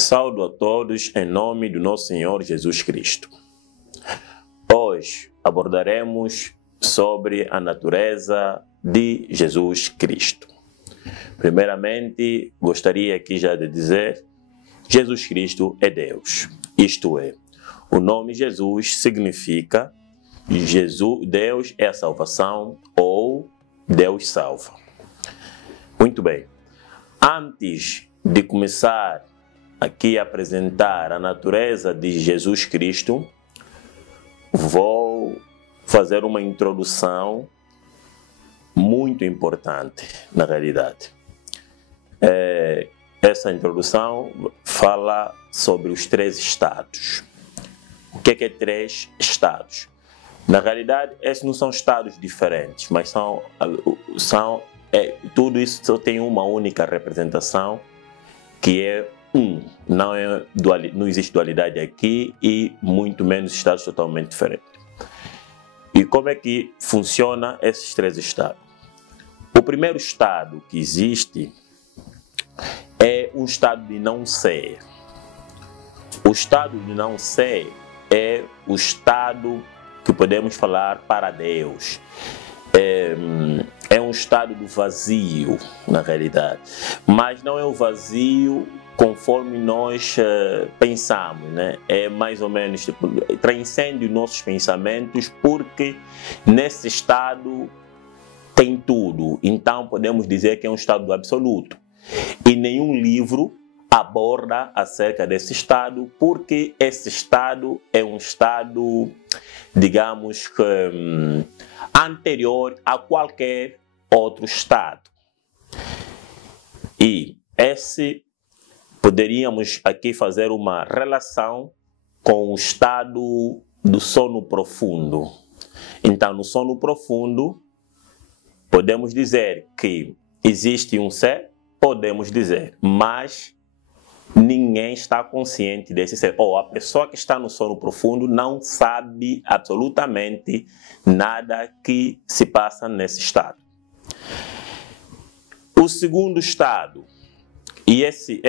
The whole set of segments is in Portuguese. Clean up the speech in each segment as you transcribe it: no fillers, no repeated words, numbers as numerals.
Saúdo a todos em nome do nosso Senhor Jesus Cristo. Hoje abordaremos sobre a natureza de Jesus Cristo. Primeiramente, gostaria aqui já de dizer, Jesus Cristo é Deus. Isto é, o nome Jesus significa Deus é a salvação ou Deus salva. Muito bem. Antes de começar aqui a apresentar a natureza de Jesus Cristo, vou fazer uma introdução muito importante, na realidade. Essa introdução fala sobre os 3 estados. O que é 3 estados? Na realidade, esses não são estados diferentes, mas tudo isso só tem uma única representação, que é não existe dualidade aqui e muito menos estados totalmente diferentes. E como é que funciona esses 3 estados? O primeiro estado que existe é um estado de não ser. O estado de não ser é o estado que podemos falar para Deus. É um estado do vazio, na realidade. Mas não é o vazio conforme nós pensamos, né? É mais ou menos, transcende os nossos pensamentos, porque nesse estado tem tudo. Então podemos dizer que é um estado do absoluto. E nenhum livro aborda acerca desse estado, porque esse estado é um estado, digamos que anterior a qualquer outro estado. E poderíamos aqui fazer uma relação com o estado do sono profundo. Então, no sono profundo, podemos dizer que existe um ser, podemos dizer, mas ninguém está consciente desse ser. Ou a pessoa que está no sono profundo não sabe absolutamente nada que se passa nesse estado. O segundo estado, e esse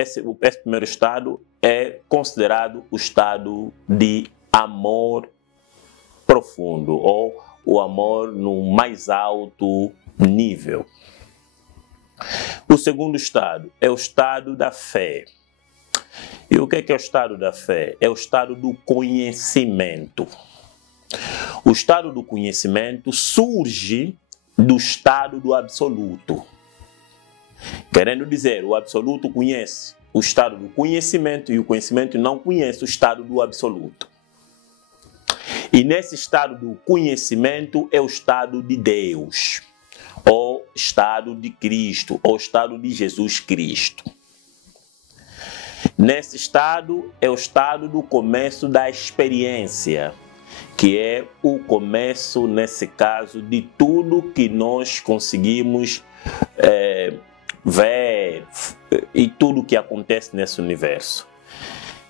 primeiro estado é considerado o estado de amor profundo, ou o amor no mais alto nível. O segundo estado é o estado da fé. E o que é o estado da fé? É o estado do conhecimento. O estado do conhecimento surge do estado do absoluto. Querendo dizer, o absoluto conhece o estado do conhecimento e o conhecimento não conhece o estado do absoluto. E nesse estado do conhecimento é o estado de Deus, ou estado de Cristo, ou estado de Jesus Cristo. Nesse estado é o estado do começo da experiência, que é o começo, nesse caso, de tudo que nós conseguimos ver e tudo que acontece nesse universo.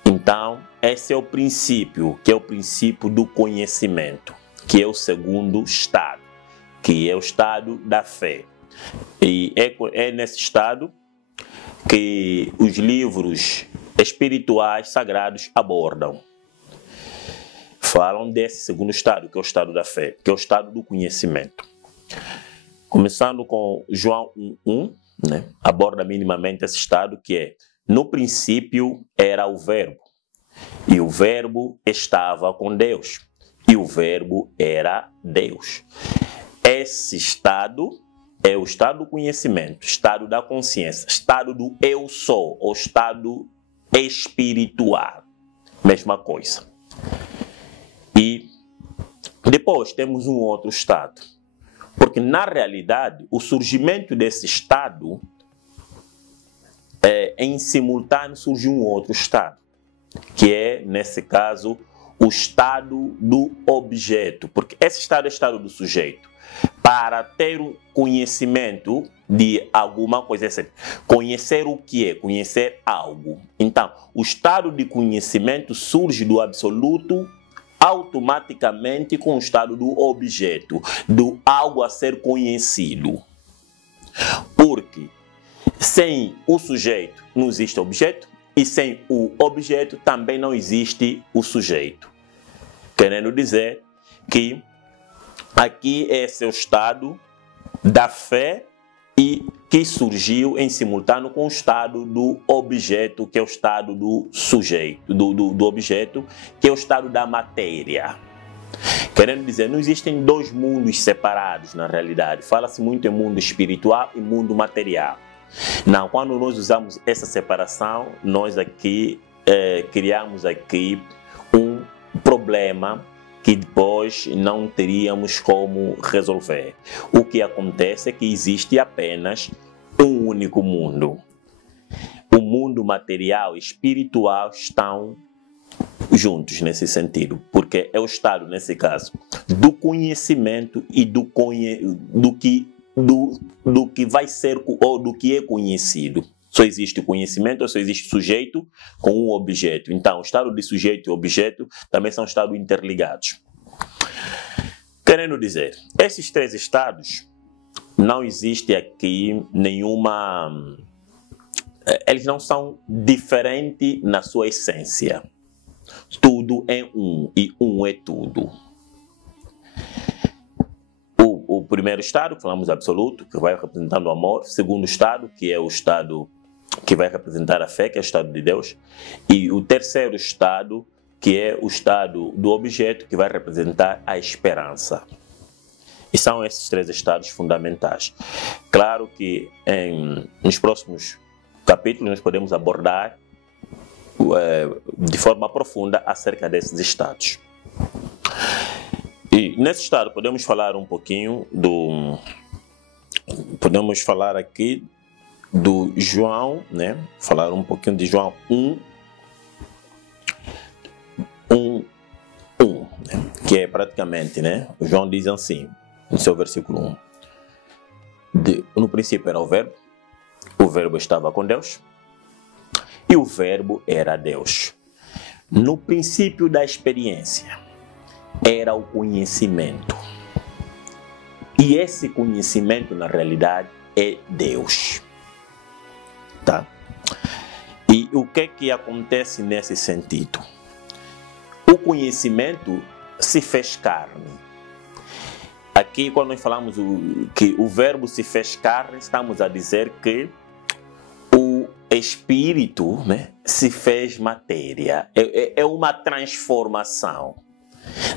Então, esse é o princípio, que é o princípio do conhecimento, que é o segundo estado, que é o estado da fé. E é nesse estado que os livros espirituais sagrados abordam. Falam desse segundo estado, que é o estado da fé, que é o estado do conhecimento. Começando com João 1:1, né, aborda minimamente esse estado, que é: no princípio era o verbo, e o verbo estava com Deus, e o verbo era Deus. Esse estado é o estado do conhecimento, estado da consciência, estado do eu sou, ou estado espiritual. Mesma coisa. E depois temos um outro estado. Porque, na realidade, o surgimento desse estado, em simultâneo surge um outro estado, que é, nesse caso, o estado do objeto. Porque esse estado é o estado do sujeito. Para ter o conhecimento de alguma coisa, conhecer o que é, conhecer algo. Então, o estado de conhecimento surge do absoluto automaticamente com o estado do objeto, do algo a ser conhecido. Porque sem o sujeito não existe objeto, e sem o objeto também não existe o sujeito. Querendo dizer que aqui é seu estado da fé e que surgiu em simultâneo com o estado do objeto, que é o estado do sujeito, do objeto, que é o estado da matéria. Querendo dizer, não existem dois mundos separados na realidade. Fala-se muito em mundo espiritual e mundo material. Não, quando nós usamos essa separação, nós aqui criamos aqui um problema que depois não teríamos como resolver. O que acontece é que existe apenas um único mundo. O mundo material e espiritual estão juntos nesse sentido, porque é o estado, nesse caso, do conhecimento e do que vai ser ou do que é conhecido. Só existe conhecimento ou só existe sujeito com um objeto. Então, o estado de sujeito e objeto também são estados interligados. Querendo dizer, esses três estados, não existe aqui nenhuma... Eles não são diferentes na sua essência. Tudo é um e um é tudo. O primeiro estado, que falamos absoluto, que vai representando o amor. O segundo estado, que é o estado que vai representar a fé, que é o estado de Deus. E o terceiro estado, que é o estado do objeto, que vai representar a esperança. E são esses três estados fundamentais. Claro que nos próximos capítulos nós podemos abordar de forma profunda acerca desses estados. E nesse estado podemos falar um pouquinho podemos falar aqui do João, né? Falar um pouquinho de João 1, né? Que é praticamente, né? João diz assim, no seu versículo 1. No princípio era o verbo estava com Deus, e o verbo era Deus. No princípio da experiência, era o conhecimento. E esse conhecimento, na realidade, é Deus. Tá? E o que acontece nesse sentido? O conhecimento se fez carne. Aqui, quando nós falamos que o verbo se fez carne, estamos a dizer que o Espírito, né, se fez matéria. É uma transformação.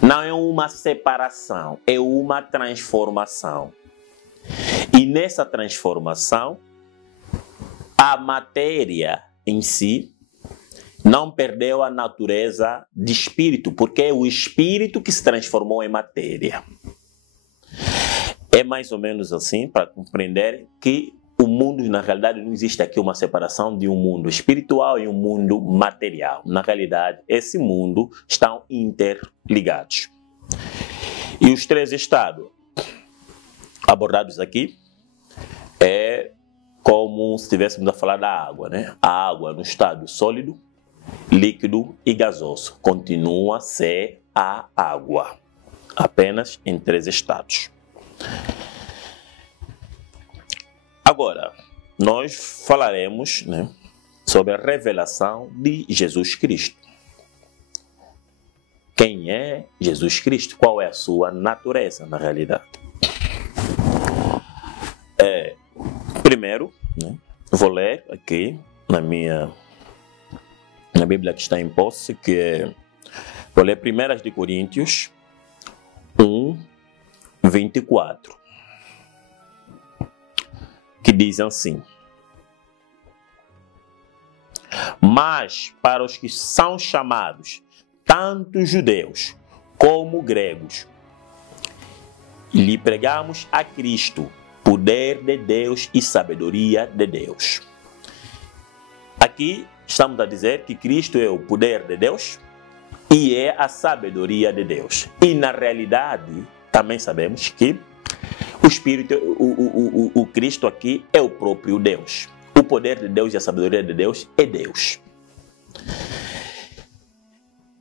Não é uma separação, é uma transformação. E nessa transformação, a matéria em si não perdeu a natureza de espírito, porque é o espírito que se transformou em matéria. É mais ou menos assim, para compreender que o mundo, na realidade, não existe aqui uma separação de um mundo espiritual e um mundo material. Na realidade, esse mundo estão interligados. E os três estados abordados aqui é como se estivéssemos a falar da água, né? A água no estado sólido, líquido e gasoso continua a ser a água, apenas em três estados. Agora, nós falaremos, né, sobre a revelação de Jesus Cristo. Quem é Jesus Cristo? Qual é a sua natureza, na realidade? Primeiro, né, vou ler aqui na Bíblia que está em posse, que é, vou ler 1 de Coríntios 1, 24. Que diz assim: mas para os que são chamados, tanto judeus como gregos, lhe pregamos a Cristo, poder de Deus e sabedoria de Deus. Aqui estamos a dizer que Cristo é o poder de Deus e é a sabedoria de Deus. E na realidade, também sabemos que o Espírito, o Cristo aqui é o próprio Deus. O poder de Deus e a sabedoria de Deus é Deus.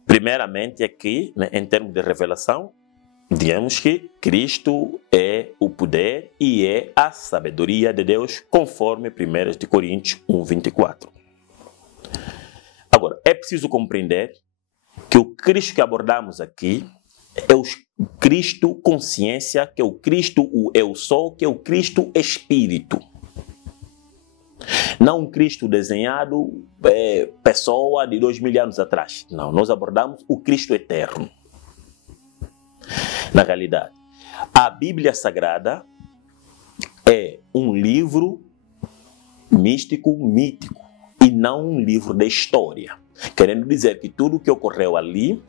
Primeiramente aqui, né, em termos de revelação, digamos que Cristo é o poder e é a sabedoria de Deus, conforme 1 de Coríntios 1, 24. Agora, é preciso compreender que o Cristo que abordamos aqui é o Cristo consciência, que é o Cristo o eu sou, que é o Cristo espírito. Não um Cristo desenhado, pessoa de 2000 anos atrás. Não, nós abordamos o Cristo eterno. Na realidade, a Bíblia Sagrada é um livro místico, mítico, e não um livro de história. Querendo dizer que tudo o que ocorreu ali,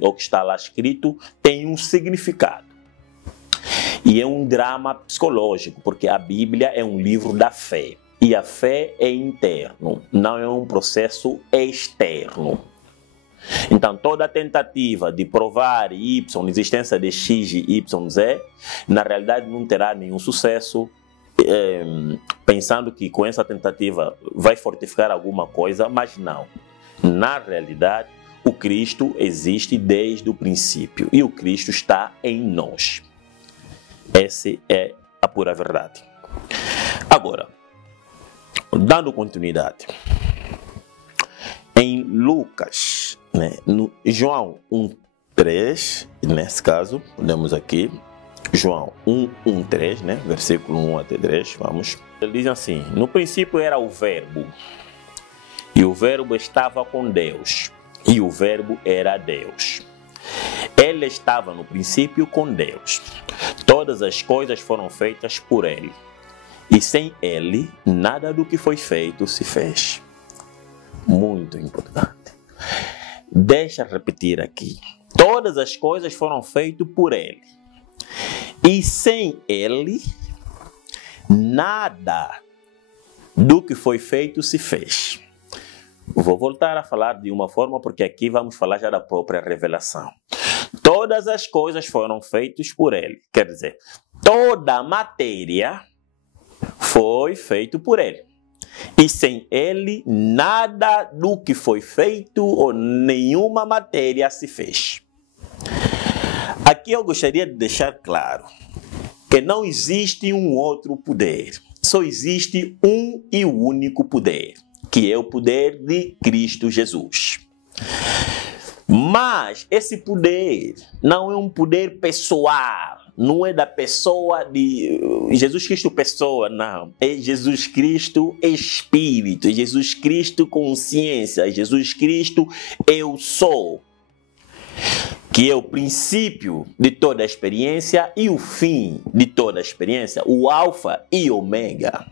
ou que está lá escrito, tem um significado. E é um drama psicológico, porque a Bíblia é um livro da fé. E a fé é interno, não é um processo externo. Então, toda tentativa de provar Y, a existência de X e YZ, na realidade não terá nenhum sucesso, pensando que com essa tentativa vai fortificar alguma coisa, mas não. Na realidade, o Cristo existe desde o princípio e o Cristo está em nós. Essa é a pura verdade. Agora, dando continuidade, em Lucas, no João 1:3, nesse caso, podemos aqui, João 1:3, versículo 1 até 3, vamos. Ele diz assim: no princípio era o Verbo, e o Verbo estava com Deus, e o Verbo era Deus. Ele estava no princípio com Deus. Todas as coisas foram feitas por Ele, e sem Ele, nada do que foi feito se fez. Muito importante. Deixa eu repetir aqui. Todas as coisas foram feitas por Ele, e sem Ele, nada do que foi feito se fez. Vou voltar a falar de uma forma, porque aqui vamos falar já da própria revelação. Todas as coisas foram feitas por Ele. Quer dizer, toda a matéria foi feita por Ele. E sem Ele, nada do que foi feito ou nenhuma matéria se fez. Aqui eu gostaria de deixar claro que não existe um outro poder. Só existe um e único poder, que é o poder de Cristo Jesus. Mas esse poder não é um poder pessoal, não é da pessoa de Jesus Cristo pessoa, não. É Jesus Cristo Espírito, é Jesus Cristo consciência, é Jesus Cristo eu sou, que é o princípio de toda a experiência e o fim de toda a experiência, o alfa e ômega.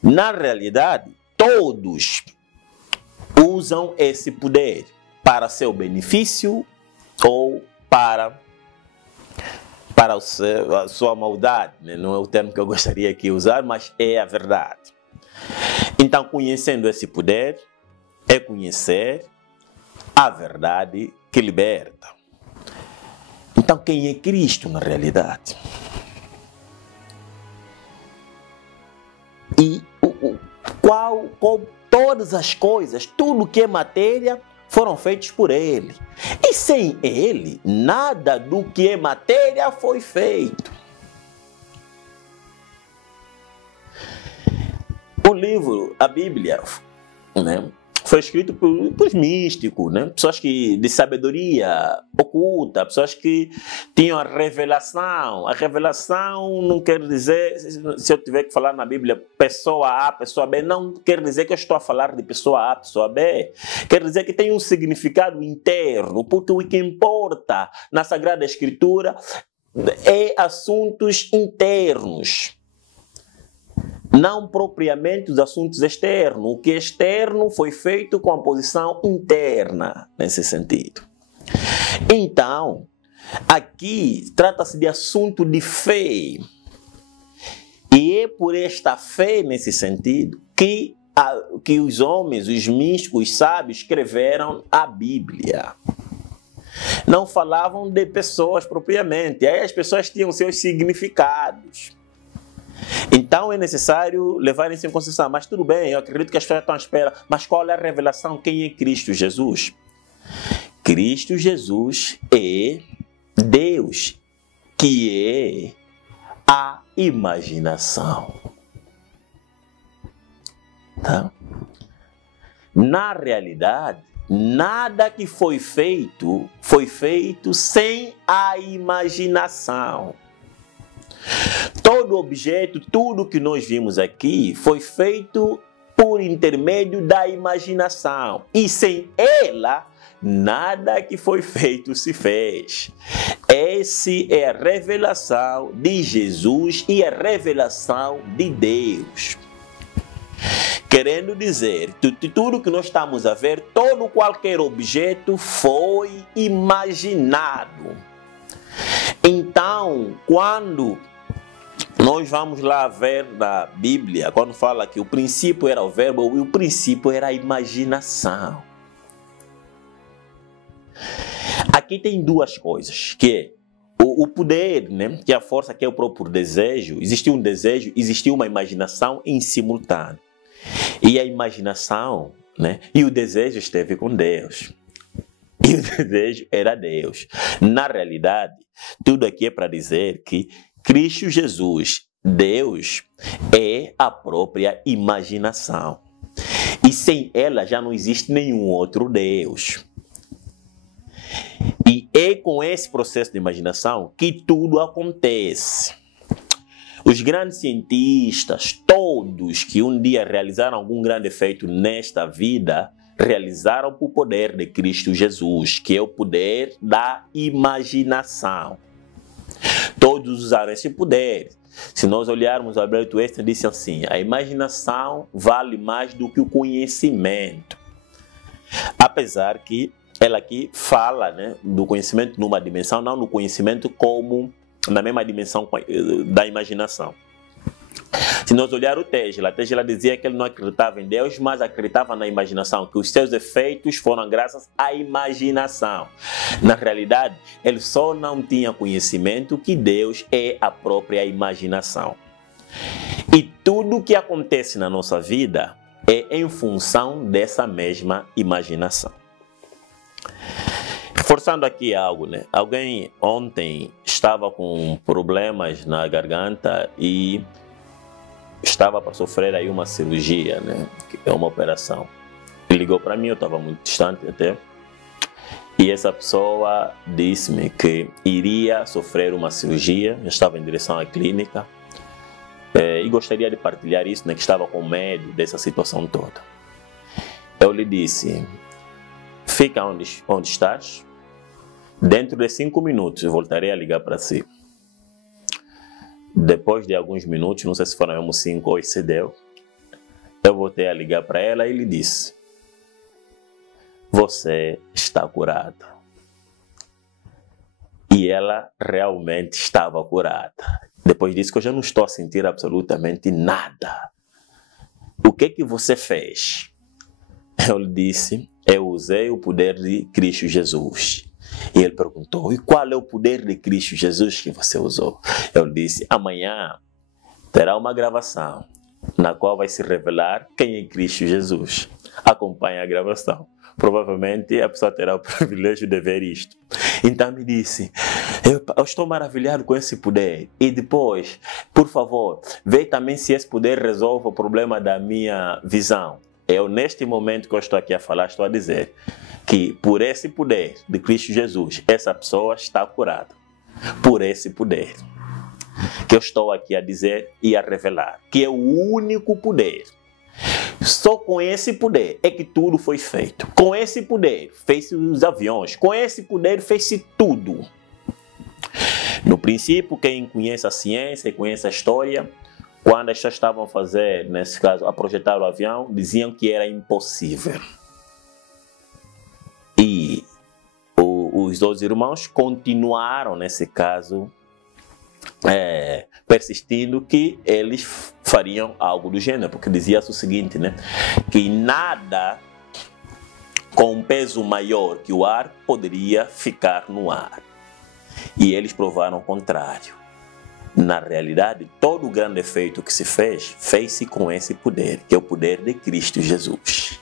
Na realidade, todos usam esse poder para seu benefício ou para a sua maldade. Não é o termo que eu gostaria de usar, mas é a verdade. Então, conhecendo esse poder, é conhecer a verdade que liberta. Então, quem é Cristo na realidade? E todas as coisas, tudo que é matéria, foram feitos por Ele. E sem Ele, nada do que é matéria foi feito. O livro, a Bíblia, foi escrito por místicos, pessoas de sabedoria oculta, pessoas que tinham a revelação. A revelação não quer dizer, se eu tiver que falar na Bíblia, pessoa A, pessoa B, não quer dizer que eu estou a falar de pessoa A, pessoa B. Quer dizer que tem um significado interno, porque o que importa na Sagrada Escritura é assuntos internos, não propriamente os assuntos externos. O que é externo foi feito com a posição interna, nesse sentido. Então, aqui trata-se de assunto de fé. E é por esta fé, nesse sentido, que os homens, os místicos, os sábios, escreveram a Bíblia. Não falavam de pessoas propriamente. Aí as pessoas tinham seus significados. Então é necessário levar isso em consideração. Mas tudo bem, eu acredito que as pessoas estão à espera. Mas qual é a revelação? Quem é Cristo Jesus? Cristo Jesus é Deus, que é a imaginação. Tá? Na realidade, nada que foi feito sem a imaginação. Todo objeto, tudo que nós vimos aqui foi feito por intermédio da imaginação. E sem ela, nada que foi feito se fez. Essa é a revelação de Jesus e a revelação de Deus. Querendo dizer, tudo que nós estamos a ver, todo qualquer objeto foi imaginado. Então, quando nós vamos lá ver na Bíblia, quando fala que o princípio era o verbo, o princípio era a imaginação. Aqui tem duas coisas, que é o poder, né, que é a força, que é o próprio desejo. Existiu um desejo, existiu uma imaginação em simultâneo. E a imaginação, né, e o desejo esteve com Deus. E o desejo era Deus. Na realidade, tudo aqui é para dizer que Cristo Jesus, Deus, é a própria imaginação. E sem ela já não existe nenhum outro Deus. E é com esse processo de imaginação que tudo acontece. Os grandes cientistas, todos que um dia realizaram algum grande feito nesta vida, realizaram por poder de Cristo Jesus, que é o poder da imaginação. Todos usaram esse poder. Se nós olharmos o Albert Einstein, disse assim: a imaginação vale mais do que o conhecimento. Apesar que ela aqui fala, né, do conhecimento numa dimensão, não no conhecimento como na mesma dimensão da imaginação. Se nós olharmos o Tesla dizia que ele não acreditava em Deus, mas acreditava na imaginação, que os seus efeitos foram graças à imaginação. Na realidade, ele só não tinha conhecimento que Deus é a própria imaginação. E tudo que acontece na nossa vida é em função dessa mesma imaginação. Forçando aqui algo, né? Alguém ontem estava com problemas na garganta e estava para sofrer aí uma cirurgia, né? Que é uma operação. Ele ligou para mim, eu estava muito distante até. E essa pessoa disse-me que iria sofrer uma cirurgia, já estava em direção à clínica. E gostaria de partilhar isso, né? Que estava com medo dessa situação toda. Eu lhe disse: fica onde estás. Dentro de 5 minutos eu voltarei a ligar para si. Depois de alguns minutos, não sei se foram mesmo 5 ou se deu, eu voltei a ligar para ela e lhe disse: você está curada. E ela realmente estava curada. Depois disso que eu já não estou a sentir absolutamente nada. O que você fez? Eu lhe disse: eu usei o poder de Cristo Jesus. E ele perguntou: e qual é o poder de Cristo Jesus que você usou? Eu disse: amanhã terá uma gravação na qual vai se revelar quem é Cristo Jesus. Acompanhe a gravação. Provavelmente a pessoa terá o privilégio de ver isto. Então me disse: eu estou maravilhado com esse poder. E depois, por favor, vê também se esse poder resolve o problema da minha visão. Eu, neste momento que eu estou aqui a falar, estou a dizer que por esse poder de Cristo Jesus, essa pessoa está curada. Por esse poder que eu estou aqui a dizer e a revelar, que é o único poder. Só com esse poder é que tudo foi feito. Com esse poder fez-se os aviões. Com esse poder fez-se tudo. No princípio, quem conhece a ciência e conhece a história, quando as pessoas estavam a fazer, nesse caso, a projetar o avião, diziam que era impossível. E os 12 irmãos continuaram, nesse caso, persistindo que eles fariam algo do gênero, porque dizia-se o seguinte, né? Que nada com um peso maior que o ar poderia ficar no ar. E eles provaram o contrário. Na realidade, todo o grande efeito que se fez-se com esse poder, que é o poder de Cristo Jesus.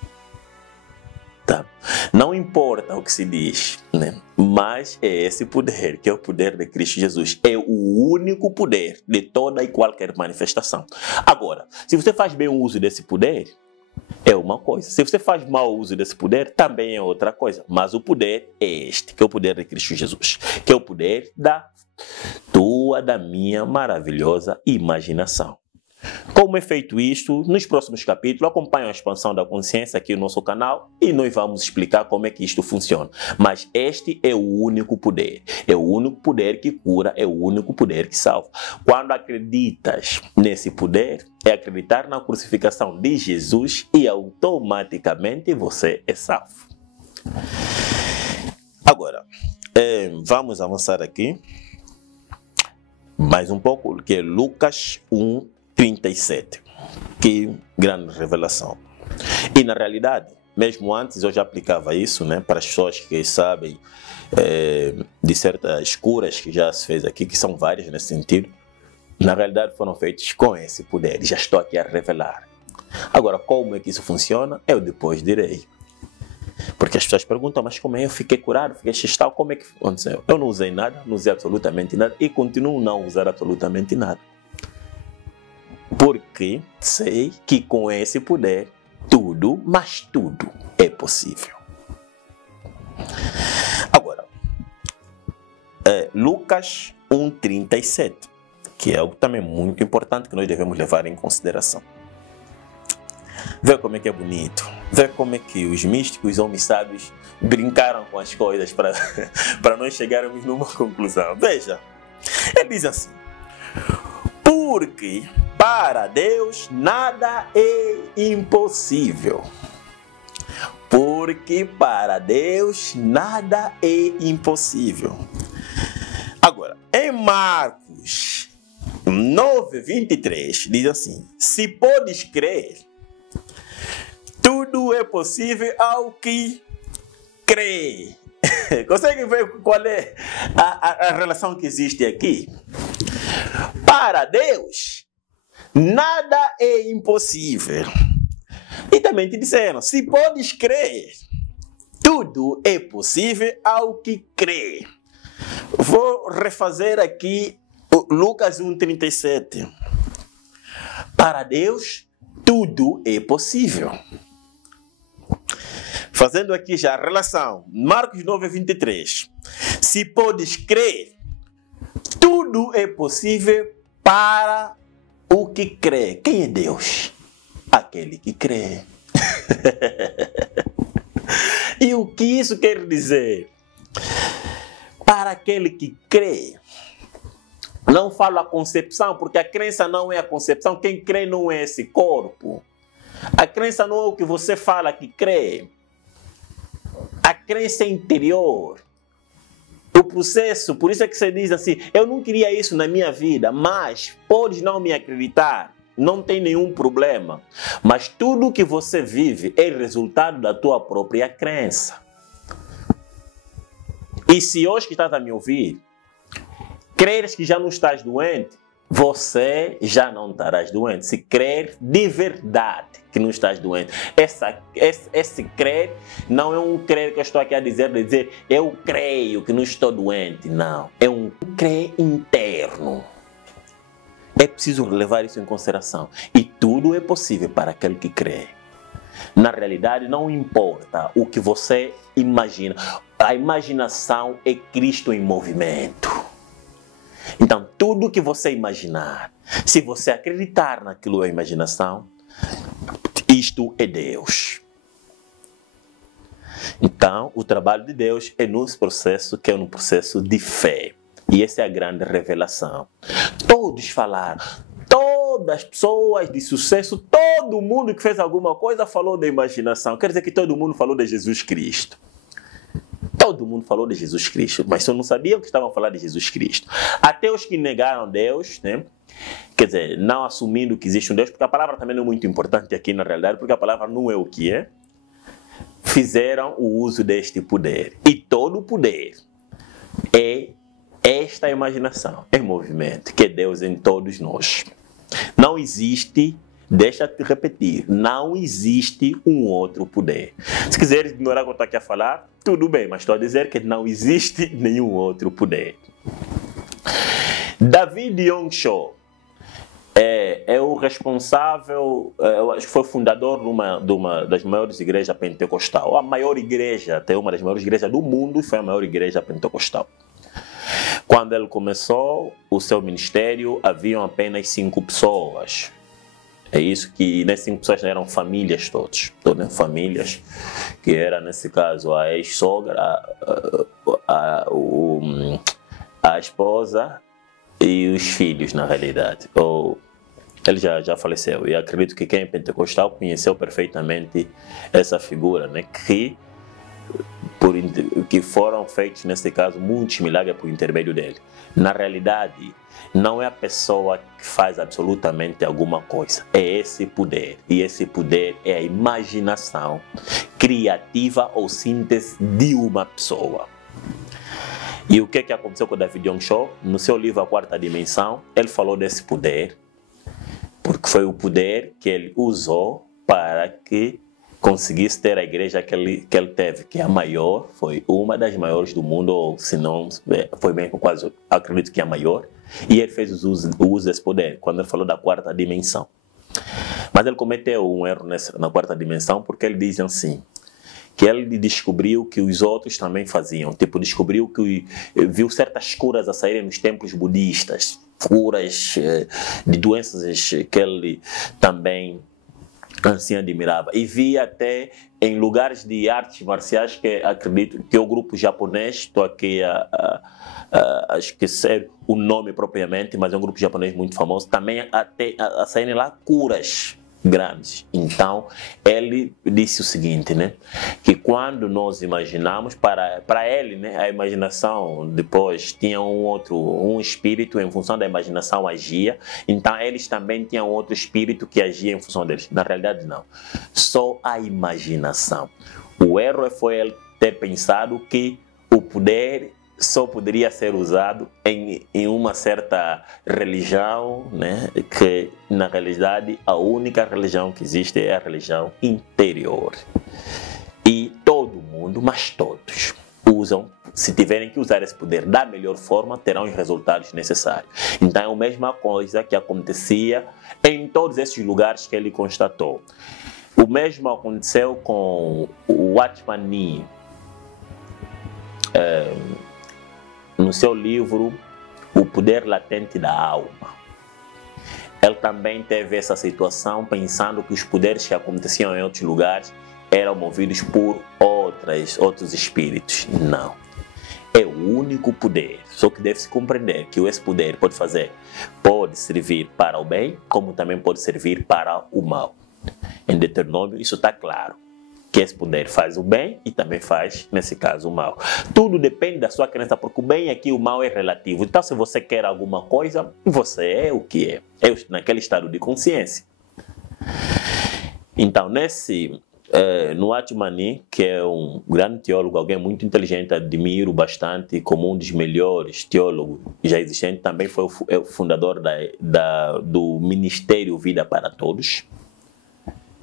Tá? Não importa o que se diz, né? Mas é esse poder, que é o poder de Cristo Jesus. É o único poder de toda e qualquer manifestação. Agora, se você faz bem o uso desse poder, é uma coisa. Se você faz mau uso desse poder, também é outra coisa. Mas o poder é este, que é o poder de Cristo Jesus, que é o poder da tua, da minha maravilhosa imaginação. Como é feito isto? Nos próximos capítulos, acompanhe a expansão da consciência aqui no nosso canal e nós vamos explicar como é que isto funciona. Mas este é o único poder. É o único poder que cura, é o único poder que salva. Quando acreditas nesse poder, é acreditar na crucificação de Jesus e automaticamente você é salvo. Agora, vamos avançar aqui mais um pouco, que é Lucas 1:37. Que grande revelação. E na realidade, mesmo antes eu já aplicava isso, né, para as pessoas que sabem de certas curas que já se fez aqui, que são várias nesse sentido. Na realidade foram feitos com esse poder. Já estou aqui a revelar. Agora, como é que isso funciona? Eu depois direi. Porque as pessoas perguntam, mas como é eu fiquei curado, fiquei xistal, como é que aconteceu? Eu não usei nada, não usei absolutamente nada e continuo não usar absolutamente nada. Porque sei que com esse poder, tudo, mas tudo é possível. Agora, Lucas 1:37, que é algo também muito importante que nós devemos levar em consideração. Vê como é que é bonito. Vê como é que os místicos, os homens sábios, brincaram com as coisas para nós chegarmos numa conclusão. Veja, ele diz assim: porque para Deus nada é impossível. Porque para Deus nada é impossível. Agora, em Marcos 9:23, diz assim: se podes crer, tudo é possível ao que crê. Consegue ver qual é a relação que existe aqui? Para Deus, nada é impossível. E também te disseram, se podes crer, tudo é possível ao que crê. Vou refazer aqui Lucas 1:37. Para Deus, tudo é possível. Fazendo aqui já a relação, Marcos 9:23. Se podes crer, tudo é possível para o que crê. Quem é Deus? Aquele que crê. E o que isso quer dizer? Para aquele que crê. Não falo a concepção, porque a crença não é a concepção. Quem crê não é esse corpo. A crença não é o que você fala que crê. A crença é interior. O processo, por isso é que você diz assim, eu não queria isso na minha vida, mas podes não me acreditar, não tem nenhum problema. Mas tudo que você vive é resultado da tua própria crença. E se hoje que estás a me ouvir, creres que já não estás doente, você já não estarás doente. Se crer de verdade que não estás doente. Esse crer não é um crer que eu estou aqui a dizer eu creio que não estou doente. Não. É um crer interno. É preciso levar isso em consideração. E tudo é possível para aquele que crê. Na realidade, não importa o que você imagina. A imaginação é Cristo em movimento. Então, tudo que você imaginar, se você acreditar naquilo é imaginação, isto é Deus. Então, o trabalho de Deus é num processo que é um processo de fé. E essa é a grande revelação. Todos falaram, todas as pessoas de sucesso, todo mundo que fez alguma coisa falou da imaginação. Quer dizer que todo mundo falou de Jesus Cristo. Todo mundo falou de Jesus Cristo, mas só não sabiam que estavam falando de Jesus Cristo. Até os que negaram Deus, né? Quer dizer, não assumindo que existe um Deus, porque a palavra também não é muito importante aqui na realidade, porque a palavra não é o que é, fizeram o uso deste poder. E todo o poder é esta imaginação, é movimento, que é Deus em todos nós. Não existe, deixa-te repetir, não existe um outro poder. Se quiseres ignorar o que eu estou aqui a falar, tudo bem, mas estou a dizer que não existe nenhum outro poder. David Yong Cho é o responsável, eu acho que foi fundador de uma das maiores igrejas pentecostal. A maior igreja, até uma das maiores igrejas do mundo, foi a maior igreja pentecostal. Quando ele começou o seu ministério, haviam apenas 5 pessoas. É isso que, nessas 5 pessoas eram famílias todas, famílias, que era nesse caso a ex-sogra, a esposa e os filhos, na realidade. Ele já faleceu, e acredito que quem é pentecostal conheceu perfeitamente essa figura, né? Que foram feitos, nesse caso, muitos milagres por intermédio dele. Na realidade, não é a pessoa que faz absolutamente alguma coisa, é esse poder. E esse poder é a imaginação criativa ou síntese de uma pessoa. E o que aconteceu com o David Yong Cho? No seu livro A Quarta Dimensão, ele falou desse poder, porque foi o poder que ele usou para que conseguisse ter a igreja que ele teve, que é a maior, foi uma das maiores do mundo, ou se não, foi bem quase, acredito que é a maior, e ele fez o uso desse poder, quando ele falou da quarta dimensão. Mas ele cometeu um erro na quarta dimensão, porque ele diz assim, que ele descobriu que os outros também faziam, descobriu que viu certas curas a saírem nos templos budistas, curas de doenças que ele também assim admirava, e via até em lugares de artes marciais, que acredito que é o grupo japonês, estou aqui a esquecer o nome propriamente, mas é um grupo japonês muito famoso, também a saírem lá curas grandes. Então ele disse o seguinte, né, que quando nós imaginamos, para ele, né, a imaginação depois tinha um espírito, em função da imaginação agia, então eles também tinham outro espírito que agia em função deles. Na realidade não, só a imaginação. O erro foi ele ter pensado que o poder só poderia ser usado em uma certa religião, né? Que na realidade a única religião que existe é a religião interior. E todo mundo, mas todos, usam, se tiverem que usar esse poder da melhor forma, terão os resultados necessários. Então é a mesma coisa que acontecia em todos esses lugares que ele constatou. O mesmo aconteceu com o Watchman Nee. No seu livro O Poder Latente da Alma, ele também teve essa situação, pensando que os poderes que aconteciam em outros lugares eram movidos por outros espíritos. Não, é o único poder, só que deve-se compreender que esse poder pode servir para o bem, como também pode servir para o mal. Em Deuteronômio isso está claro, que esse poder faz o bem e também faz, nesse caso, o mal. Tudo depende da sua crença, porque o bem aqui, o mal é relativo. Então, se você quer alguma coisa, você é o que é. É naquele estado de consciência. Então, no Watchman Nee, que é um grande teólogo, alguém muito inteligente, admiro bastante, como um dos melhores teólogos já existentes, também foi o fundador do Ministério Vida para Todos.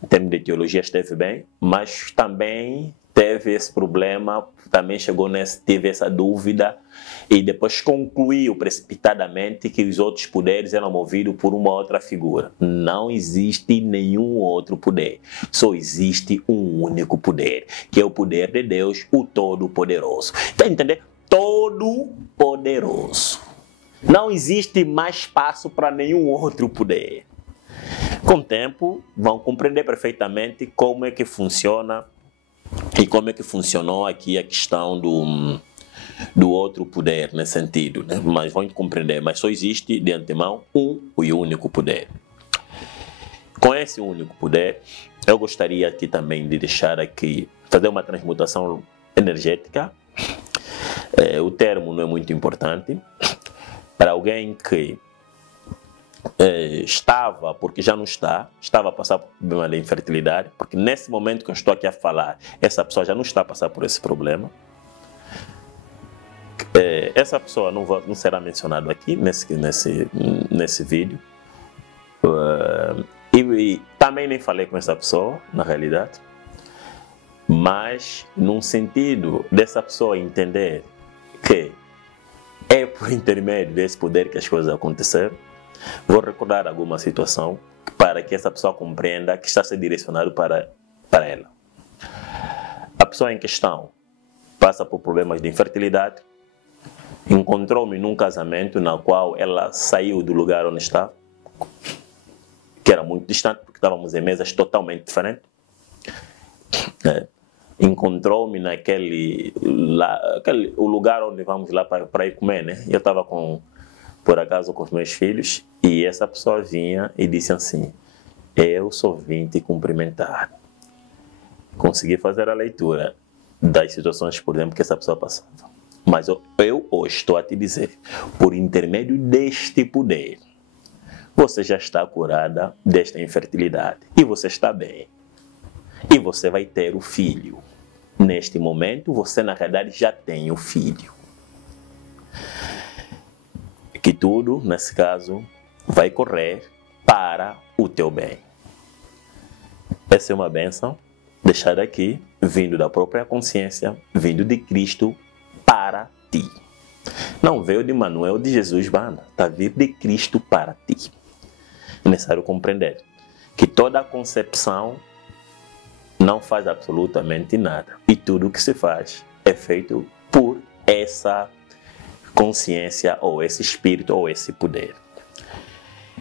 Em termos de teologia esteve bem, mas também teve esse problema, também teve essa dúvida, e depois concluiu precipitadamente que os outros poderes eram movidos por uma outra figura. Não existe nenhum outro poder, só existe um único poder, que é o poder de Deus, o Todo-Poderoso. Está entendendo? Todo-Poderoso. Não existe mais espaço para nenhum outro poder. Com o tempo, vão compreender perfeitamente como é que funciona e como é que funcionou aqui a questão do outro poder, nesse sentido, né? Mas vão compreender, mas só existe de antemão um e único poder. Com esse único poder, eu gostaria aqui também de fazer uma transmutação energética. O termo não é muito importante. Para alguém que estava, porque já não estava a passar por problema de infertilidade, porque nesse momento que eu estou aqui a falar, essa pessoa já não está a passar por esse problema. Essa pessoa não será mencionada aqui nesse vídeo. E também nem falei com essa pessoa, na realidade. Mas, num sentido dessa pessoa entender que é por intermédio desse poder que as coisas aconteceram, Vou recordar alguma situação para que essa pessoa compreenda que está a ser direcionado para ela. A pessoa em questão passa por problemas de infertilidade, encontrou-me num casamento na qual ela saiu do lugar onde estava, que era muito distante, porque estávamos em mesas totalmente diferentes. Encontrou-me o lugar onde vamos lá para ir comer, né? Eu estava por acaso com os meus filhos, e essa pessoa vinha e disse assim: eu só vim te cumprimentar. Consegui fazer a leitura das situações, por exemplo, que essa pessoa passava. Mas eu hoje estou a te dizer, por intermédio deste poder, você já está curada desta infertilidade. E você está bem. E você vai ter o filho. Neste momento, você na realidade já tem o filho. Que tudo, nesse caso, vai correr para o teu bem. Essa é uma bênção deixada aqui, vindo da própria consciência, vindo de Cristo para ti. Não veio de Manuel de Jesus, está vindo de Cristo para ti. É necessário compreender que toda a concepção não faz absolutamente nada. E tudo o que se faz é feito por essa consciência, ou esse espírito, ou esse poder.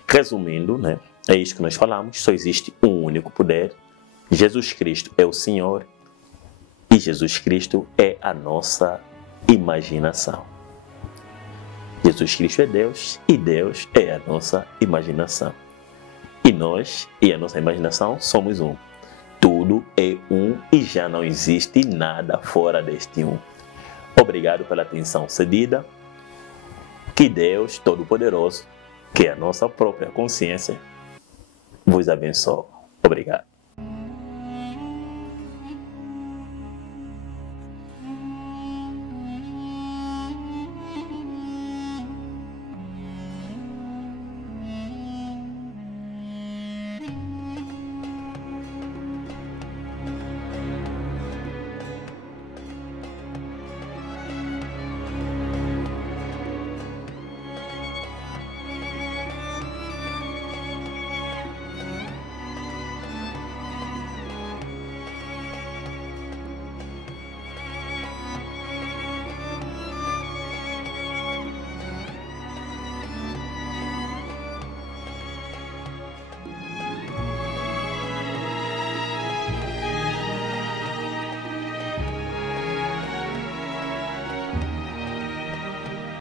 Resumindo, né, é isso que nós falamos, só existe um único poder. Jesus Cristo é o Senhor e Jesus Cristo é a nossa imaginação. Jesus Cristo é Deus e Deus é a nossa imaginação. E nós e a nossa imaginação somos um. Tudo é um e já não existe nada fora deste um. Obrigado pela atenção cedida. Que Deus Todo-Poderoso, que é a nossa própria consciência, vos abençoe. Obrigado.